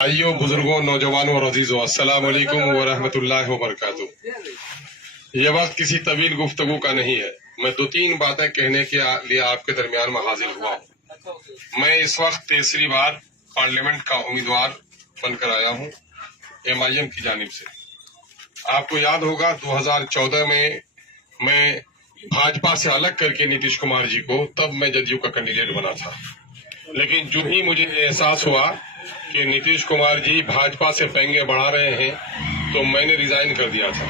भाइयों, बुजुर्गों, नौजवानों और अजीजों, अस्सलाम वालेकुम व रहमतुल्लाहि व बरकातुहू। ये वक्त किसी तवील गुफ्तगू का नहीं है। मैं दो तीन बातें कहने के लिए आपके दरमियान में हाजिर हुआ हूँ। मैं इस वक्त तीसरी बार पार्लियामेंट का उम्मीदवार बनकर आया हूँ MIM की जानिब से। आपको याद होगा 2014 में मैं भाजपा से अलग करके नीतीश कुमार जी को, तब मैं जदयू का कैंडिडेट बना था। लेकिन जो ही मुझे एहसास हुआ कि नीतीश कुमार जी भाजपा से पेंगे बढ़ा रहे हैं, तो मैंने रिजाइन कर दिया था।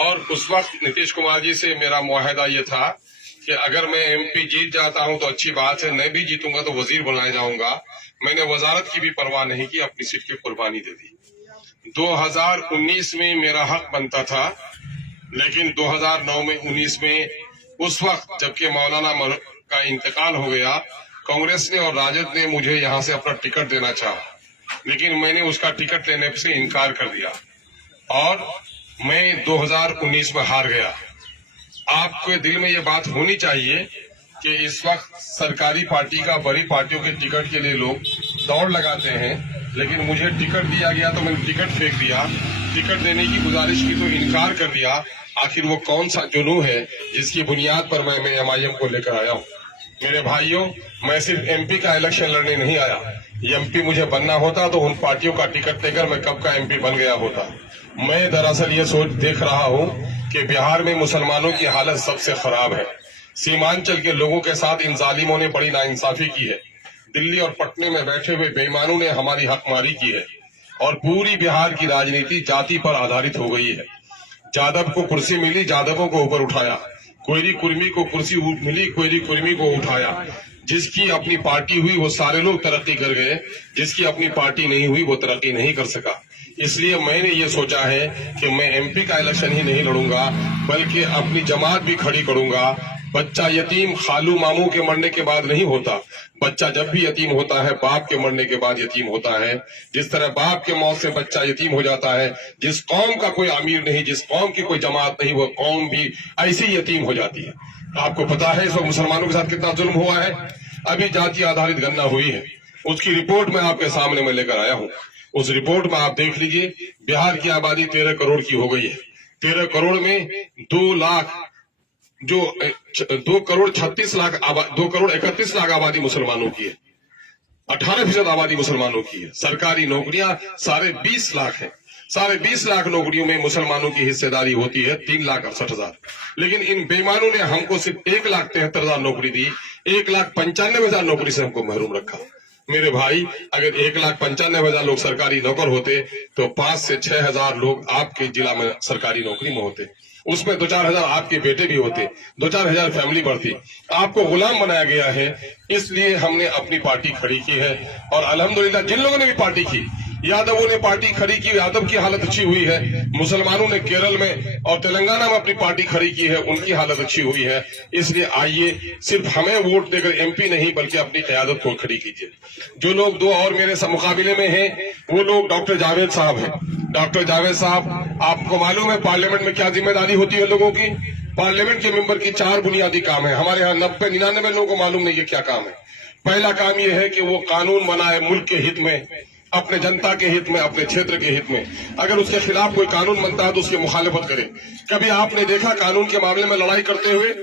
और उस वक्त नीतीश कुमार जी से मेरा मुआहदा ये था कि अगर मैं MP जीत जाता हूं तो अच्छी बात है, नहीं भी जीतूंगा तो वजीर बनाया जाऊंगा। मैंने वजारत की भी परवाह नहीं की, अपनी सीट की कुर्बानी दे दी। 2019 में मेरा हक बनता था, लेकिन 2009 में 19 में उस वक्त जबकि मौलाना का इंतकाल हो गया, कांग्रेस ने और राजद ने मुझे यहां से अपना टिकट देना चाहा, लेकिन मैंने उसका टिकट लेने से इनकार कर दिया और मैं 2019 में हार गया। आपके दिल में ये बात होनी चाहिए कि इस वक्त सरकारी पार्टी का बड़ी पार्टियों के टिकट के लिए लोग दौड़ लगाते हैं, लेकिन मुझे टिकट दिया गया तो मैंने टिकट फेंक दिया। टिकट देने की गुजारिश की तो इनकार कर दिया। आखिर वो कौन सा जुनून है जिसकी बुनियाद पर मैं MIM को लेकर आया हूँ? मेरे भाइयों, मैं सिर्फ MP का इलेक्शन लड़ने नहीं आया। MP मुझे बनना होता तो उन पार्टियों का टिकट देकर मैं कब का MP बन गया होता। मैं दरअसल ये सोच देख रहा हूँ कि बिहार में मुसलमानों की हालत सबसे खराब है। सीमांचल के लोगों के साथ इन जालिमों ने बड़ी नाइंसाफी की है। दिल्ली और पटने में बैठे हुए बेईमानों ने हमारी हकमारी की है और पूरी बिहार की राजनीति जाति पर आधारित हो गई है। जादव को कुर्सी मिली, जादवों को ऊपर उठाया। कोयरी कुर्मी को कुर्सी मिली, कोयरी कुर्मी को उठाया। जिसकी अपनी पार्टी हुई वो सारे लोग तरक्की कर गए, जिसकी अपनी पार्टी नहीं हुई वो तरक्की नहीं कर सका। इसलिए मैंने ये सोचा है कि मैं MP का इलेक्शन ही नहीं लड़ूंगा, बल्कि अपनी जमात भी खड़ी करूंगा। बच्चा यतीम खालू मामू के मरने के बाद नहीं होता। बच्चा जब भी यतीम होता है बाप के मरने के बाद यतीम होता है। जिस तरह बाप के मौत से बच्चा यतीम हो जाता है, जिस कौम का कोई अमीर नहीं, जिस कौम की कोई जमात नहीं, वो कौम भी ऐसी ही यतीम हो जाती है। आपको पता है इस वक्त मुसलमानों के साथ कितना जुल्म हुआ है। अभी जाति आधारित गणना हुई है, उसकी रिपोर्ट मैं आपके सामने में लेकर आया हूँ। उस रिपोर्ट में आप देख लीजिए, बिहार की आबादी 13 करोड़ की हो गई है। 13 करोड़ में 2 करोड़ 31 लाख आबादी मुसलमानों की है। 18% आबादी मुसलमानों की है। सरकारी नौकरियां 20.5 लाख है। 20.5 लाख नौकरियों में मुसलमानों की हिस्सेदारी होती है 3,68,000। लेकिन इन बेईमानों ने हमको सिर्फ 1,73,000 नौकरी दी। 1,95,000 नौकरी से हमको महरूम रखा। मेरे भाई, अगर 1,95,000 लोग सरकारी नौकर होते तो 5 से 6 हजार लोग आपके जिला में सरकारी नौकरी में होते। उसमें 2-4 हजार आपके बेटे भी होते, 2-4 हजार फैमिली बढ़ती। आपको गुलाम बनाया गया है, इसलिए हमने अपनी पार्टी खड़ी की है। और अल्हम्दुलिल्लाह जिन लोगों ने भी पार्टी की, यादवों ने पार्टी खड़ी की, यादव की हालत अच्छी हुई है। मुसलमानों ने केरल में और तेलंगाना में अपनी पार्टी खड़ी की है, उनकी हालत अच्छी हुई है। इसलिए आइए, सिर्फ हमें वोट देकर MP नहीं बल्कि अपनी क़यादत को खड़ी कीजिए। जो लोग 2 और मेरे मुकाबले में हैं, वो लोग डॉक्टर जावेद साहब हैं। डॉक्टर जावेद साहब, आपको मालूम है पार्लियामेंट में क्या जिम्मेदारी होती है लोगों की? पार्लियामेंट के मेंबर की 4 बुनियादी काम है। हमारे यहाँ 90-99 लोगों को मालूम नहीं है क्या काम है। पहला काम यह है कि वो कानून बनाए मुल्क के हित में, अपने जनता के हित में, अपने क्षेत्र के हित में। अगर उसके खिलाफ कोई कानून बनता है तो उसकी मुखालिफत करे। कभी आपने देखा कानून के मामले में लड़ाई करते हुए?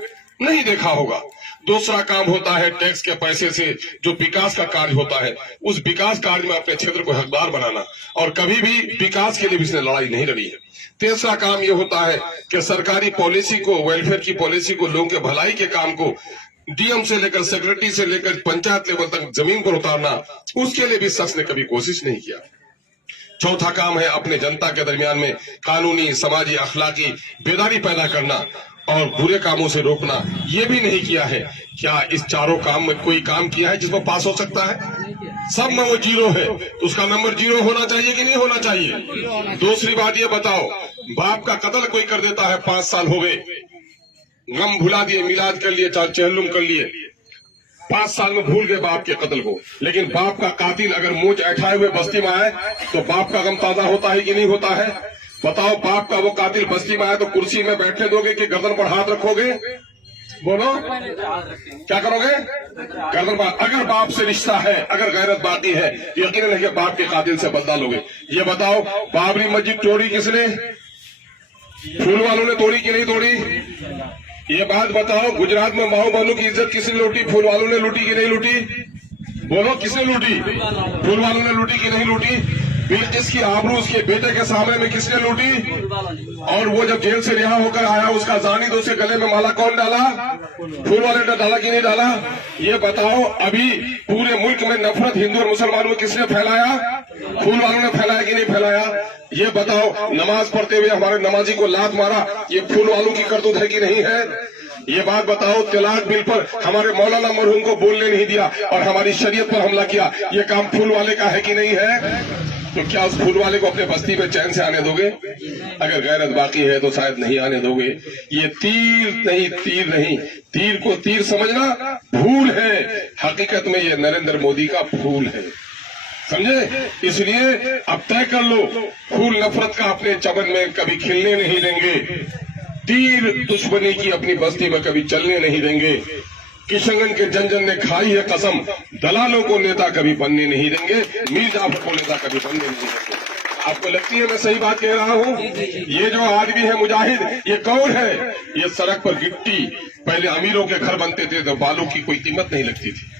नहीं देखा होगा। दूसरा काम होता है टैक्स के पैसे से जो विकास का कार्य होता है, उस विकास कार्य में अपने क्षेत्र को हकदार बनाना, और कभी भी विकास के लिए भी इसने लड़ाई नहीं लड़ी है। तीसरा काम यह होता है कि सरकारी पॉलिसी को, वेलफेयर की पॉलिसी को, लोगों के भलाई के काम को DM से लेकर सेक्रेटरी से लेकर पंचायत लेवल तक जमीन पर उतारना, उसके लिए भी शख्स ने कभी कोशिश नहीं किया। चौथा काम है अपने जनता के दरमियान में कानूनी, समाजी, अखलाकी बेदारी पैदा करना और बुरे कामों से रोकना। ये भी नहीं किया है। क्या इस चारों काम में कोई काम किया है जिसमें पास हो सकता है? सब में वो 0 है, तो उसका नंबर 0 होना चाहिए कि नहीं होना चाहिए? दूसरी बात ये बताओ, बाप का कत्ल कोई कर देता है, 5 साल हो गए, गम भुला दिए, मिलाद कर लिए, चहलुम कर लिए, 5 साल में भूल गए बाप के कत्ल को। लेकिन बाप का कातिल अगर मूंछ ऐठाए हुए बस्ती में आए तो बाप का गम ताजा होता है कि नहीं होता है? बताओ, बाप का वो कातिल बस्ती में आए तो कुर्सी में बैठने दोगे कि गर्दन पर हाथ रखोगे? बोलो क्या करोगे? गर्दन बात। अगर बाप से रिश्ता है, अगर गैरत बाकी है, यकीनन है कि बाप के कातिल से बदला लोगे। ये बताओ, बाबरी मस्जिद तोड़ी किसने? फूल वालों ने तोड़ी कि नहीं तोड़ी? ये बात बताओ, गुजरात में माओ बहनों की इज्जत किसने लूटी? फूल वालों ने लूटी कि नहीं लूटी? बोलो किसने लूटी? फूल वालों ने लूटी कि नहीं लूटी? बिल्किस की आबरू उसके बेटे के सामने में किसने लूटी? और वो जब जेल से रिहा होकर आया, उसका जानी तो उसके गले में माला कौन डाला? फूल वाले ने डाला कि नहीं डाला? ये बताओ, अभी पूरे मुल्क में नफरत हिंदू और मुसलमानों में किसने फैलाया? फूल वालों ने फैलाया कि नहीं फैलाया? ये बताओ, नमाज पढ़ते हुए हमारे नमाजी को लात मारा, ये फूल वालों की करतूत है कि नहीं है? ये बात बताओ, तलाक बिल पर हमारे मौलाना मरहूम को बोलने नहीं दिया और हमारी शरीयत पर हमला किया, ये काम फूल वाले का है कि नहीं है? तो क्या उस फूल वाले को अपने बस्ती में चैन से आने दोगे? अगर गैरत बाकी है तो शायद नहीं आने दोगे। ये तीर नहीं, तीर को तीर समझना भूल है, हकीकत में ये नरेंद्र मोदी का फूल है, समझे? इसलिए अब तय कर लो, फूल नफरत का अपने चमन में कभी खिलने नहीं देंगे, तीर दुश्मनी की अपनी बस्ती में कभी चलने नहीं देंगे। किशनगंज के जन ने खाई है कसम, दलालों को नेता कभी बनने नहीं देंगे, मीर जाफर को नेता कभी बनने नहीं देंगे। आपको लगती है मैं सही बात कह रहा हूँ? ये जो आदमी है मुजाहिद, ये कौन है? ये सड़क पर गिट्टी, पहले अमीरों के घर बनते थे तो बालू की कोई कीमत नहीं लगती थी,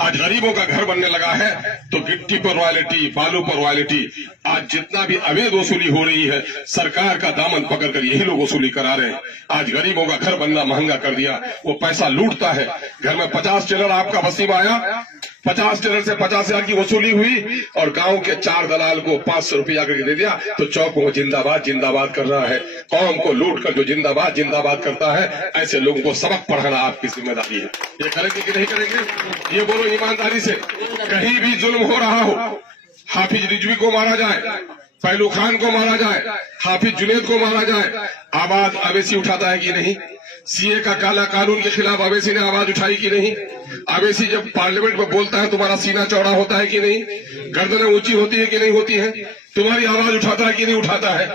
आज गरीबों का घर बनने लगा है तो गिट्टी पर रॉयल्टी, बालू पर रॉयल्टी। आज जितना भी अवैध वसूली हो रही है, सरकार का दामन पकड़कर यही लोग वसूली करा रहे हैं। आज गरीबों का घर बनना महंगा कर दिया, वो पैसा लूटता है। घर में 50 टेलर आपका वसीम आया, 50 टेलर से 50,000 की वसूली हुई और गांव के 4 दलाल को 500 रुपया करके दे दिया, तो चौक में जिंदाबाद जिंदाबाद कर रहा है। कौम को लूट कर जो जिंदाबाद जिंदाबाद करता है, ऐसे लोगों को सबक पढ़ाना आपकी जिम्मेदारी है। ये करेंगे कि नहीं करेंगे? ये बोलो ईमानदारी से। कहीं भी जुल्म हो रहा हो, हाफिज रिजवी को मारा जाए, फैलू खान को मारा जाए, हाफिज जुनेद को मारा जाए, आवाज अवैसी उठाता है कि नहीं? सीए का काला कानून के खिलाफ अवैसी ने आवाज उठाई कि नहीं? अवैसी जब पार्लियामेंट में बोलता है तुम्हारा सीना चौड़ा होता है कि नहीं? गर्दनें ऊंची होती है कि नहीं होती है? तुम्हारी आवाज उठाता है कि नहीं उठाता है?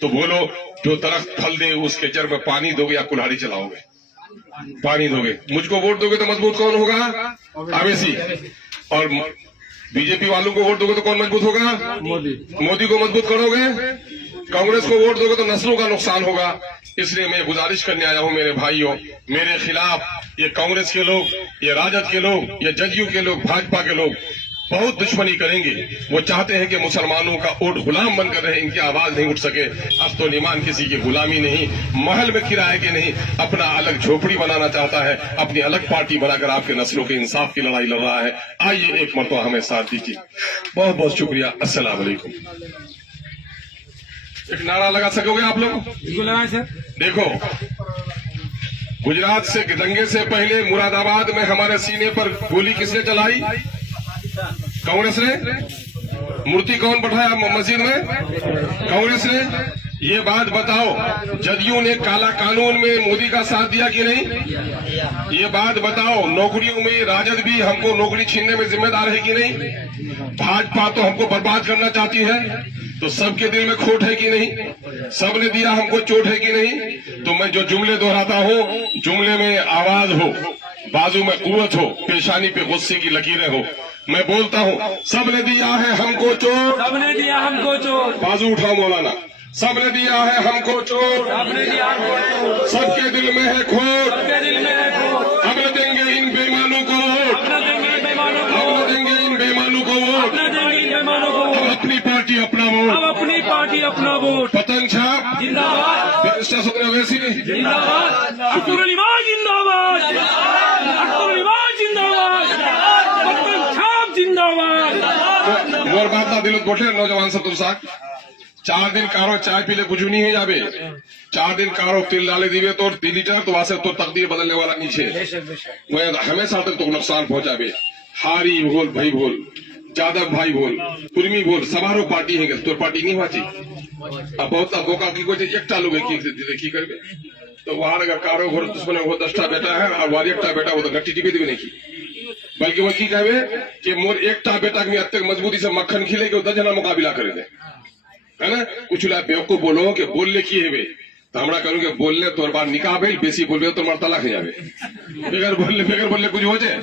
तो बोलो, जो दरख्त फल दे उसके जड़ में पानी दोगे या कुल्हाड़ी चलाओगे? पानी दोगे। मुझको वोट दोगे तो मजबूत कौन होगा? अवैसी। और बीजेपी वालों को वोट दोगे तो कौन मजबूत होगा? मोदी को मजबूत करोगे। कांग्रेस को वोट दोगे तो नस्लों का नुकसान होगा। इसलिए मैं गुजारिश करने आया हूं मेरे भाइयों, मेरे खिलाफ ये कांग्रेस के लोग, ये राजद के लोग, ये जदयू के लोग, भाजपा के लोग बहुत दुश्मनी करेंगे। वो चाहते हैं कि मुसलमानों का वोट गुलाम बनकर रहे, इनकी आवाज नहीं उठ सके। अब तो ईमान किसी की गुलामी नहीं, महल में किराए के नहीं, अपना अलग झोपड़ी बनाना चाहता है, अपनी अलग पार्टी बनाकर आपके नस्लों के इंसाफ की लड़ाई लड़ रहा है। आइए एक मरतबा हमें साथ दीजिए। बहुत बहुत शुक्रिया। अस्सलाम वालेकुम। एक नारा लगा सकोगे आप लोग? बिल्कुल लगाएं सर। देखो, गुजरात से दंगे से पहले मुरादाबाद में हमारे सीने पर गोली किसने चलाई? कांग्रेस ने। मूर्ति कौन बैठाया मस्जिद में? कांग्रेस ने। ये बात बताओ, जदयू ने काला कानून में मोदी का साथ दिया कि नहीं? ये बात बताओ, नौकरियों में राजद भी हमको नौकरी छीनने में जिम्मेदार है कि नहीं? भाजपा तो हमको बर्बाद करना चाहती है, तो सबके दिल में खोट है कि नहीं? सबने दिया हमको चोट है कि नहीं? तो मैं जो जुमले दोहराता हूँ, जुमले में आवाज हो, बाजू में कुव्वत हो, पेशानी पे गुस्से की लकीरें हो। मैं बोलता हूँ, सबने दिया है हमको चोट, सबने दिया हमको चोट, बाजू उठाओ मौलाना। सबने दिया है हमको चोट, सबने दिया हमको चोट, सबके दिल में है खोट, सबके दिल में है खोट। अब न देंगे इन बेईमानों को वोट, अपना देंगे बेईमानों को, अब न देंगे इन बेईमानों को वोट, अपना देंगे इन बेईमानों को अब वोट। अपनी पार्टी अपना वोट, अब अपनी पार्टी अपना वोट। पतंग छाप जिंदाबाद, मिनिस्टर सुंदर अवैसी जिंदाबाद, अख्तर इमाम जिंदाबाद, अख्तर इमाम जिंदाबाद, पतंग छाप जिंदाबाद। मोर बात ना दिल गोठे नौजवान सब तुम साथ 4 दिन कारो चाय पीले कुछ नहीं है जाबे। 4 दिन कारो तिल डाले दीवे तो 3 लीटर तो वासे तो तकदीर बदलने वाला नीचे मैं हमेशा तक तो नुकसान पहुंचाबे। हारी बोल भाई बोल, जादव भाई बोल, कुर्मी बोल, समारोह पार्टी है तोर पार्टी नहीं हुआ अब बहुत बोका की कोई एकटा लोग की करबे तो वहां अगर कारो घर दुश्मन वो 10टा बेटा है और वारी एकटा बेटा वो तो नट्टी टिपे देवे नहीं की, बल्कि वो की कहवे कि मोर एकटा बेटा में अत्तक मजबूती से मक्खन खिले के 10 जना मुकाबला करे दे, है ना? कुछ बेवकूफ बोलो कि बोलने की है तो हमरा कहूँ कि बोलले तोर बार निकाह भेल बेसी बोलबे तो मार तलाक हो जाबे बेगर बोलले कुछ हो जाए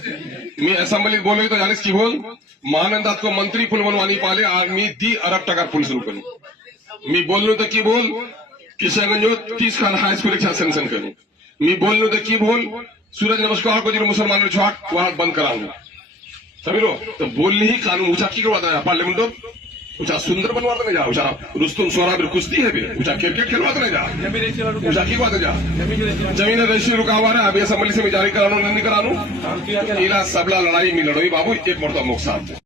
मैं असेंबली बोले तो जानिस की बोल महानंदात को मंत्री पुल बनवानी पाले आज मी 10 अरब टका पुल शुरू करूं मी बोलूं तो की बोल किशनगंज 30 खान हाई स्कूल एक सेंशन करूं मी बोलूं तो की बोल सूरज नमस्कार को जो मुसलमानों छाट वहां बंद कराऊंगा समझो तो बोलने ही कानून ऊंचा की करवाता है पार्लियामेंट ऊंचा सुंदर बनवाता नहीं जा ऊंचा रुस्तुम सोरा बिर कुश्ती है भी ऊंचा क्रिकेट खेलवाता नहीं जा ऊंचा की बात जा जमीन रजिस्ट्री रुका हुआ है अभी असेंबली से मैं जारी करानू नहीं करानू इला सबला लड़ाई में लड़ोई बाबू एक मरतबा मुख साथ